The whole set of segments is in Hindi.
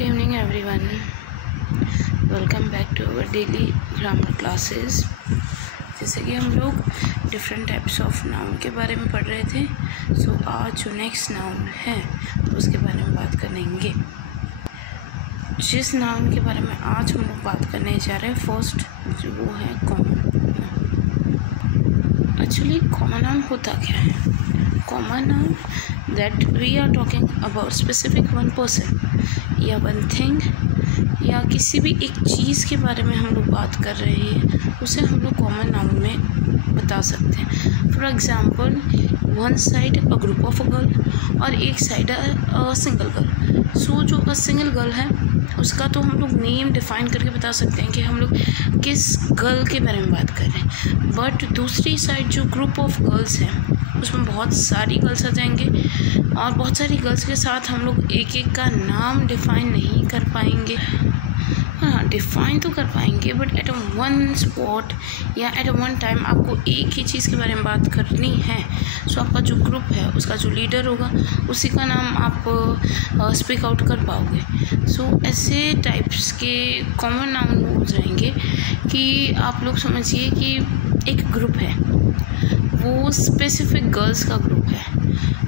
Good evening everyone, welcome back to our daily grammar classes. जैसे कि हम लोग डिफरेंट टाइप्स ऑफ नाउन के बारे में पढ़ रहे थे, सो आज जो नेक्स्ट नाउन है तो उसके बारे में बात करेंगे। जिस नाउन के बारे में आज हम लोग बात करने जा रहे हैं फर्स्ट, जो वो है कॉमन। एक्चुअली कॉमन नाउन होता क्या है? Common noun that we are talking about specific one person या वन थिंग या किसी भी एक चीज़ के बारे में हम लोग बात कर रहे हैं, उसे हम लोग कॉमन नाउन में बता सकते हैं। For example, one side a group of a girl और एक साइड अ सिंगल गर्ल। सो जो अ सिंगल गर्ल है उसका तो हम लोग नेम डिफाइन करके बता सकते हैं कि हम लोग किस गर्ल के बारे में बात कर रहे हैं। बट दूसरी साइड जो ग्रुप ऑफ गर्ल्स हैं उसमें बहुत सारी गर्ल्स आ जाएंगे और बहुत सारी गर्ल्स के साथ हम लोग एक एक का नाम डिफ़ाइन नहीं कर पाएंगे। हाँ, डिफ़ाइन तो कर पाएंगे but at a one spot या एट अ वन टाइम आपको एक ही चीज़ के बारे में बात करनी है। सो आपका जो ग्रुप है उसका जो लीडर होगा उसी का नाम आप स्पीक आउट कर पाओगे। सो ऐसे टाइप्स के कॉमन नाउन हो जाएंगे कि आप लोग समझिए कि एक ग्रुप है, वो स्पेसिफिक गर्ल्स का ग्रुप है,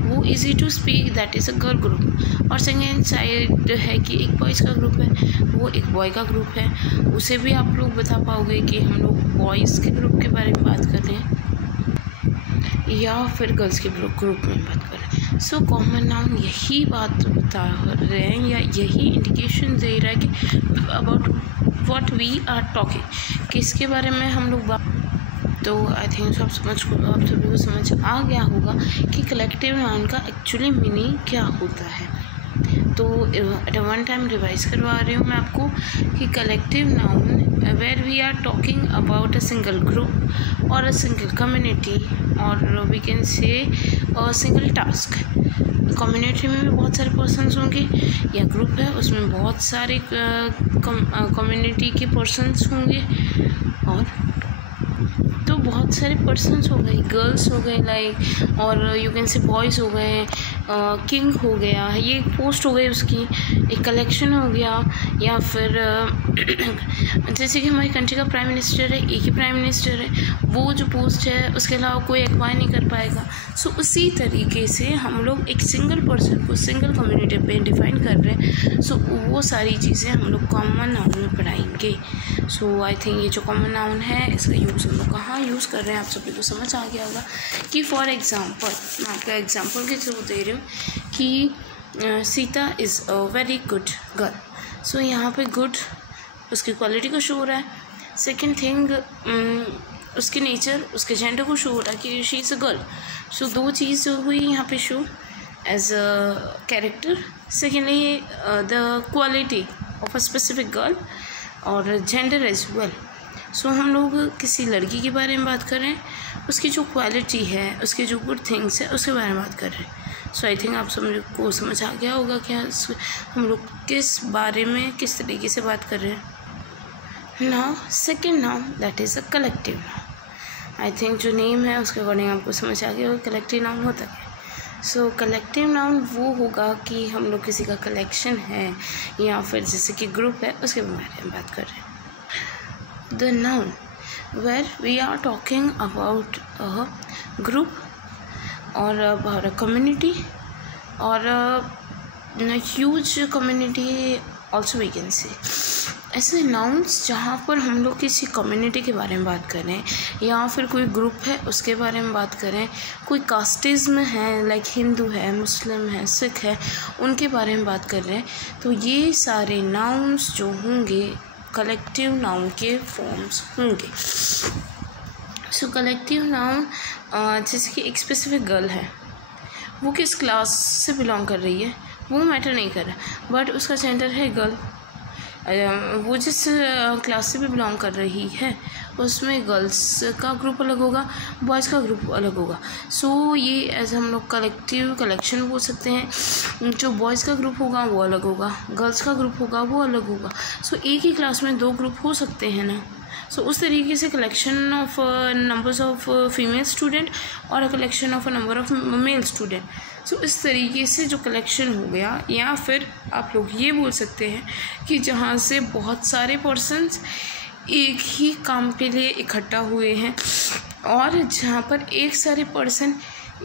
वो easy to speak, that is a girl group. और सेकेंड साइड है कि एक बॉयज़ का ग्रुप है, वो एक बॉय का ग्रुप है, उसे भी आप लोग बता पाओगे कि हम लोग बॉयज़ के ग्रुप के बारे में बात कर रहे हैं या फिर गर्ल्स के ग्रुप में बात कर रहे हैं। सो कॉमन नाउन यही बात बता रहे हैं या यही इंडिकेशन दे रहा है कि about what we are talking, किसके बारे में हम लोग बात। तो आई थिंक आप सभी को समझ आ गया होगा कि कलेक्टिव नाउन का एक्चुअली मीनिंग क्या होता है। तो एट वन टाइम रिवाइज करवा रही हूँ मैं आपको कि collective noun where we are talking about a single group और अ सिंगल कम्युनिटी और we can say a single task. Community में भी बहुत सारे पर्सन्स होंगे या ग्रुप है उसमें बहुत सारे कम्युनिटी के पर्सन्स होंगे और तो बहुत सारे पर्सन्स हो गए, गर्ल्स हो गए लाइक, और यू कैन से बॉयज़ हो गए, किंग हो गया, ये एक पोस्ट हो गई उसकी, एक कलेक्शन हो गया, या फिर जैसे कि हमारी कंट्री का प्राइम मिनिस्टर है, एक ही प्राइम मिनिस्टर है, वो जो पोस्ट है उसके अलावा कोई एक्वायर नहीं कर पाएगा। सो उसी तरीके से हम लोग एक सिंगल पर्सन को सिंगल कम्युनिटी पे डिफाइन कर रहे हैं। सो वो सारी चीज़ें हम लोग कॉमन नाउन में पढ़ाएंगे। सो आई थिंक ये जो कॉमन नाउन है इसका यूज़ हम लोग कहाँ यूज़ कर रहे हैं आप सभी को समझ आ गया होगा। कि फॉर एग्ज़ाम्पल मैं आपका एग्ज़ाम्पल के थ्रू दे रही हूँ कि Sita is a very good girl. So यहाँ पे गुड उसकी क्वालिटी को शो हो रहा है। सेकेंड थिंग उसके नेचर, उसके जेंडर को शो हो रहा है कि she is a girl. So दो चीज़ हुई यहाँ पे show as a character. Secondly the quality of a specific girl और जेंडर एज वेल। सो हम लोग किसी लड़की के बारे में बात कर रहे हैं, उसकी जो क्वालिटी है, उसके जो गुड थिंग्स है उसके बारे में बात कर रहे हैं। सो आई थिंक आप सबको समझ आ गया होगा कि हम लोग किस बारे में किस तरीके से बात कर रहे हैं। Now second noun that is a collective noun. I think जो नेम है उसके अकॉर्डिंग आपको समझ आ गया होगा कलेक्टिव नाउन होता है। सो कलेक्टिव नाउन वो होगा कि हम लोग किसी का कलेक्शन है या फिर जैसे कि ग्रुप है उसके बारे में बात कर रहे हैं। The noun where we are talking about a group और अबाउट अ कम्युनिटी और huge community also we can say. ऐसे नाउन्स जहाँ पर हम लोग किसी कम्युनिटी के बारे में बात कर रहे हैं या फिर कोई ग्रुप है उसके बारे में बात कर रहे हैं, कोई कास्टिज़्म है लाइक हिंदू है, मुस्लिम है, सिख है, उनके बारे में बात कर रहे हैं, तो ये सारे नाउन्स जो होंगे कलेक्टिव नाउन के फॉर्म्स होंगे। सो कलेक्टिव नाउन जैसे कि एक स्पेसिफिक गर्ल है, वो किस क्लास से बिलोंग कर रही है वो मैटर नहीं कर रहा, बट उसका जेंडर है गर्ल। वो जिस क्लास से भी बिलोंग कर रही है उसमें गर्ल्स का ग्रुप अलग होगा, बॉयज़ का ग्रुप अलग होगा। सो ये एज हम लोग कलेक्टिव कलेक्शन बोल सकते हैं। जो बॉयज़ का ग्रुप होगा वो अलग होगा, गर्ल्स का ग्रुप होगा वो अलग होगा। सो एक ही क्लास में दो ग्रुप हो सकते हैं ना। सो उस तरीके से collection of numbers of female student और a collection of a number of male student. So इस तरीके से जो कलेक्शन हो गया, या फिर आप लोग ये बोल सकते हैं कि जहाँ से बहुत सारे पर्सन्स एक ही काम के लिए इकट्ठा हुए हैं और जहाँ पर एक सारे पर्सन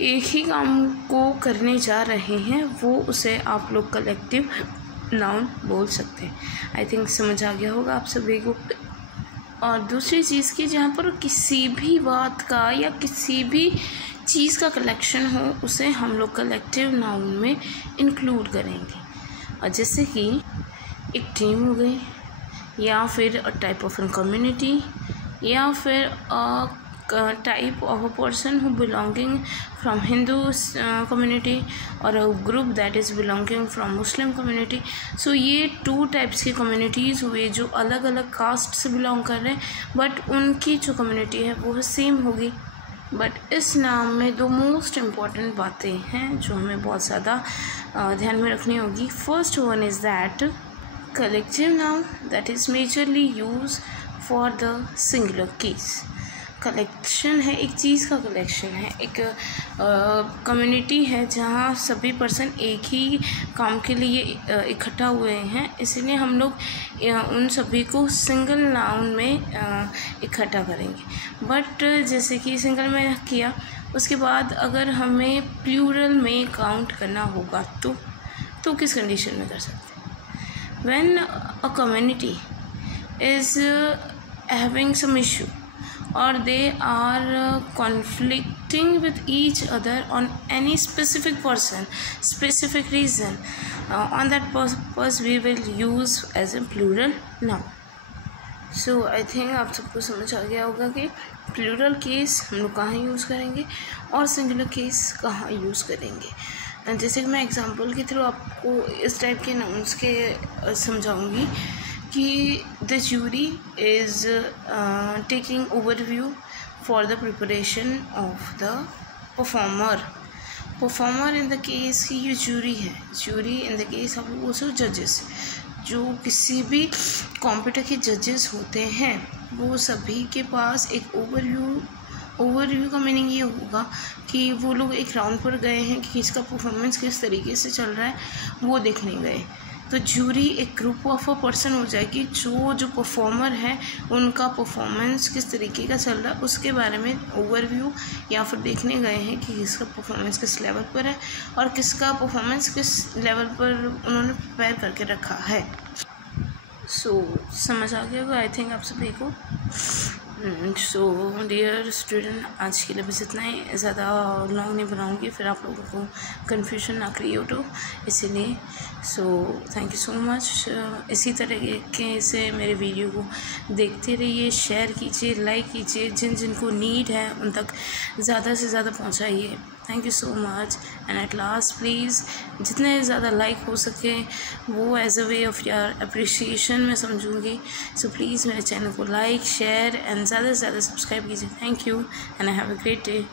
एक ही काम को करने जा रहे हैं, वो उसे आप लोग कलेक्टिव नाउन बोल सकते हैं। आई थिंक समझ आ गया होगा आप सभी को। और दूसरी चीज़ की जहाँ पर किसी भी बात का या किसी भी चीज़ का कलेक्शन हो, उसे हम लोग कलेक्टिव नाउन में इंक्लूड करेंगे। और जैसे कि एक टीम हो गई, या फिर a type of an community, या फिर अ type of a person who belonging from Hindu community or a group that is belonging from Muslim community। so ये 2 types की communities हुए जो अलग अलग कास्ट से बिलोंग कर रहे हैं, बट उनकी जो कम्युनिटी है वो सेम होगी। बट इस नाम में 2 मोस्ट इम्पॉर्टेंट बातें हैं जो हमें बहुत ज़्यादा ध्यान में रखनी होगी। First one is that collective noun that is majorly used for the singular case। Collection है, एक चीज़ का कलेक्शन है, एक कम्युनिटी है जहाँ सभी पर्सन एक ही काम के लिए इकट्ठा हुए हैं, इसलिए हम लोग उन सभी को सिंगल नाउन में इकट्ठा करेंगे। बट जैसे कि सिंगल में किया, उसके बाद अगर हमें प्लूरल में काउंट करना होगा तो किस कंडीशन में कर सकते हैं? When a community is having some issue or they are conflicting with each other on any specific person, specific reason, on that purpose we will use as a plural noun। so I think आप सबको समझ आ गया होगा कि प्लूरल केस हम लोग कहाँ यूज़ करेंगे और सिंगुलर केस कहाँ यूज़ करेंगे। जैसे कि मैं एग्जांपल के थ्रू आपको इस टाइप के नाउन्स के समझाऊंगी कि the jury is taking overview for the preparation of the performer। performer in the case की ये jury है, jury in the case आप लोग also judges, जो किसी भी कॉम्पिटिटर के जजेस होते हैं वो सभी के पास एक ओवरव्यू का मीनिंग ये होगा कि वो लोग एक राउंड पर गए हैं कि इसका परफॉर्मेंस किस तरीके से चल रहा है वो देखने गए। तो जूरी एक ग्रुप ऑफ अ पर्सन हो जाएगी जो परफॉर्मर है उनका परफॉर्मेंस किस तरीके का चल रहा है उसके बारे में ओवरव्यू या फिर देखने गए हैं कि किसका परफॉर्मेंस किस लेवल पर है और किसका परफॉर्मेंस किस लेवल पर उन्होंने प्रिपेयर करके रखा है। समझ आ गया होगा आई थिंक आप सभी को। डियर स्टूडेंट, आज के लिए बस इतना ही, ज़्यादा लॉन्ग नहीं बनाऊंगी फिर आप लोगों को कन्फ्यूजन ना क्रिएट हो, इसीलिए थैंक यू सो मच। इसी तरीके से मेरे वीडियो को देखते रहिए, शेयर कीजिए, लाइक कीजिए, जिनको नीड है उन तक ज़्यादा से ज़्यादा पहुंचाइए। Thank you so much and at last please जितने ज़्यादा लाइक हो सके वो as a way of your appreciation मैं समझूंगी। प्लीज़ मेरे चैनल को लाइक, शेयर एंड ज़्यादा से ज़्यादा सब्सक्राइब कीजिए। Thank you and have a great day.